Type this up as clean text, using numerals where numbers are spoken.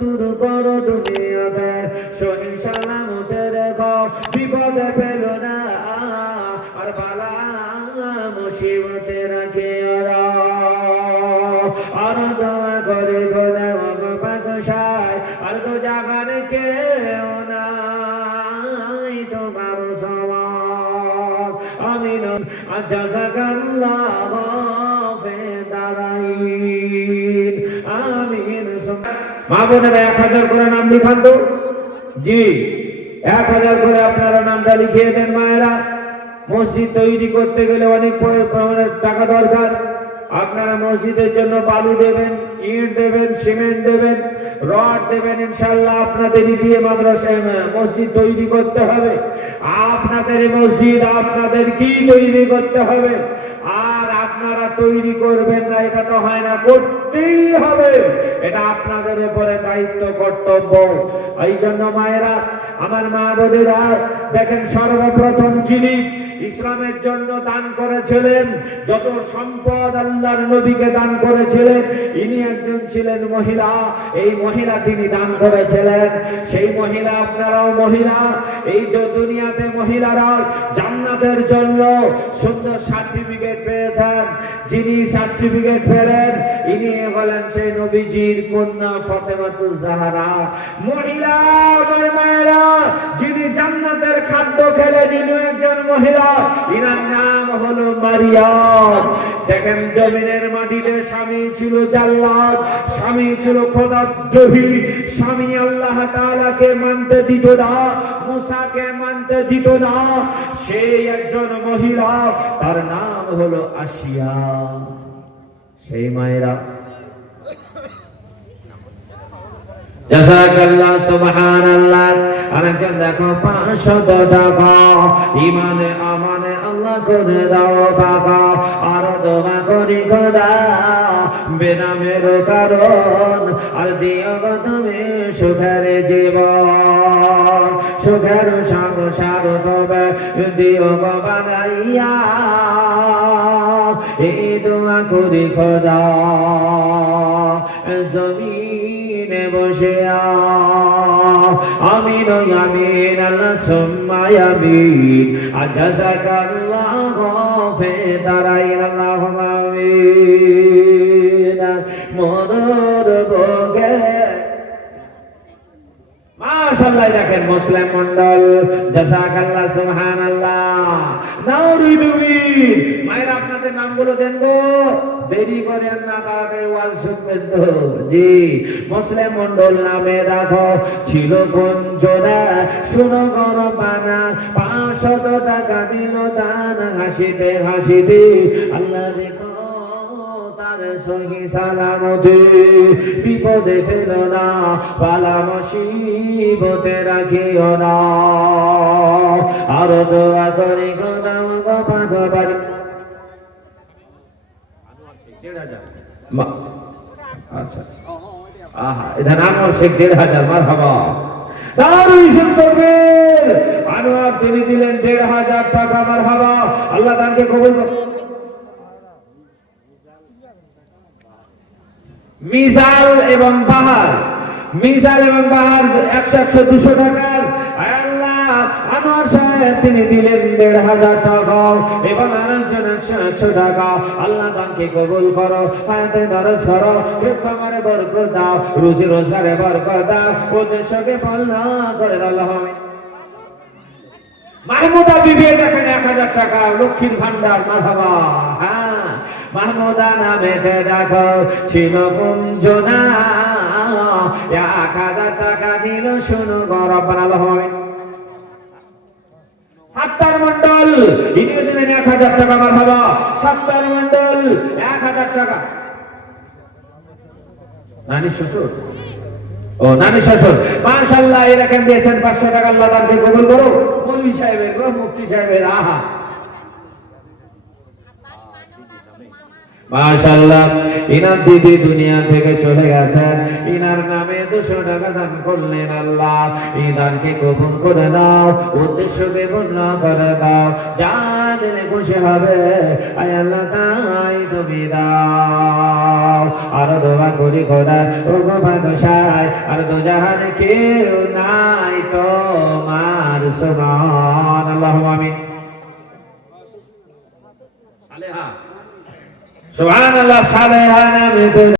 দূর করো দুনিয়াতে সহি সালামতে রেখো বিপদে ফেলো না আর বালা মুসিবতে রাখিও না আর দোয়া করে খোদা গো পাকশায় আর তো জাগার কেউ নাই তোমার সমান আমিন জাযাকাল্লাহু ফিদারাইন আমিন। মা বোনেরা 1000 করে নাম লিখান তো জি 1000 করে আপনারা নামটা লিখিয়ে দেন। মায়েরা মসজিদ তৈরি করতে গেলে অনেক টাকা দরকার। আপনারা মসজিদের জন্য বালু দেবেন, ইট দেবেন, সিমেন্ট দেবেন, রড দেবেন। ইনশাআল্লাহ আপনাদেরই দিয়ে মাদ্রাসায় মসজিদ তৈরি করতে হবে। আপনাদের মসজিদ আপনাদের কি তৈরি করতে হবে। আর আপনারা তৈরি করবেন না এটা তো হয় না, করতেই হবে। এটা আপনাদের উপরে দায়িত্ব কর্তব্য। এই জন্য মায়েরা আমার মা বোনেরা দেখেন সর্বপ্রথম যিনি ইসলামের জন্য দান করেছিলেন, যত সম্পদ আল্লাহর নবীকে দান করেছিলেন, ইনি একজন ছিলেন মহিলা। এই মহিলা তিনি দান করেছিলেন। সেই মহিলা আপনারাও মহিলা। এই যে দুনিয়াতে মহিলারা জান্নাতের জন্য সুন্দর সার্টিফিকেট পেয়েছেন। যিনি সার্টিফিকেট পেলেন ইনি হলেন সেই নবীজির কন্যা ফাতেমাতুজ জাহরা। মহিলা আমার মায়েরা যিনি জান্নাতের খাদ্য খেলেন ইনি একজন মহিলা। ইনার নাম হলো মারিয়াম। দেখেন জমিনের মাটিতে স্বামী ছিল জাল্লাদ, স্বামী ছিল খোদাদ্রোহী, স্বামী আল্লাহ তাআলাকে মানতে দিত না, মুসাকে মানতে দিত না। সেই একজন মহিলা, তার নাম হলো আসিয়া। সেই মায়েরা জাযাকাল্লাহ সুবহানাল্লাহ। আরেকজন দেখো 500 টাকা ইমানে আমানে আল্লাহ করে দাও টাকা। আর দোয়া করি খোদা বেনামের কারণ আর দিও গো তুমি সুখের জীবন, সুখের সংসার তবে দিও গো বানাইয়া। এই দোয়া করি খোদা জমিনে বসে আমিন আমিন আল্লাহ সুম্মা আমিন। জাযাকাল্লাহু ফিদারাইন আল্লাহুম্মা আমিন। মরর ভোগে মাশাআল্লাহ। দেখেন মুসলিম মন্ডল জাযাকাল্লাহ সুবহানাল্লাহ। নাউরিদুবি মায়ের আপনাদের নামগুলো দেন গো, দেরি করেন না, তাড়াতাড়ি ওয়াজ শুনবেন তো জি। মুসলিম মন্ডল নামে রাখো ছিল বঞ্চনা, শুনো গরবানা 500 টাকা দিল দান। হাসিতে হাসিতে আল্লাহ দেখো তার সহি সালামতে বিপদে ফেলো না, বালা মুসিবতে রাখিও না। আর দোয়া করি খোদা গো পাকবাড়ি আচ্ছা আহা ইধান আনোয়ার শেখ 1500 মারহাবা। দারুই সুন্দর আনোয়ার তিনি দিলেন 1500 টাকা মারহাবা। আল্লাহ দানকে কবুল করুন। মিসাল এবং বাহার, মিসাল এবং বাহার 100 200 টাকার। আল্লাহ আনোয়ার সাহেব তিনি দিলেন 1500 টাকা এবং আরেকজন 100 টাকা। আল্লাহ দানকে কবুল করো, হায়াতে দরজ করো, খামারে বরকত দাও, রুজি রোজগারে বরকত দাও, উদ্দেশ্যকে পূর্ণ করে দাও আল্লাহ আমিন। মাহমুদা বিবি দেখেন 1000 টাকা লক্ষ্মীর ভান্ডার মারহাবা। হ্যাঁ মাহমুদা নামেতে দেখো ছিল গুঞ্জনা 1000 টাকা দিল শুনো গো রব্বানা আল্লাহ আমিন। সাত্তার মন্ডল ইনি দিলেন 1000 টাকা মারহাবা। সাত্তার মন্ডল 1000 টাকা। নানি শ্বশুর ও নানি শ্বশুর মাশাআল্লাহ এরকম দিয়েছেন 500 টাকা। আল্লাহ তাআলাকে কবুল করো। মৌলভী সাহেবের গো মুফতি সাহেবের আহা মাশাআল্লাহ, ইনার দিদি দুনিয়া থেকে চলে গেছেন, ইনার নামে 200 টাকা দান করলেন। আল্লাহ এই দানকে কবুল করে নাও, উদ্দেশ্যকে পূর্ণ করে দাও, যা দিলে খুশি হবে আয় আল্লাহ তাই তুমি দাও। আর দোয়া করি খোদা ও গো বাদশাহ, আর দো জাহানে কেউ নাই তোমার সমান। আল্লাহুম্মা আমিন। সুবহানাল্লাহ, সালেহা নামে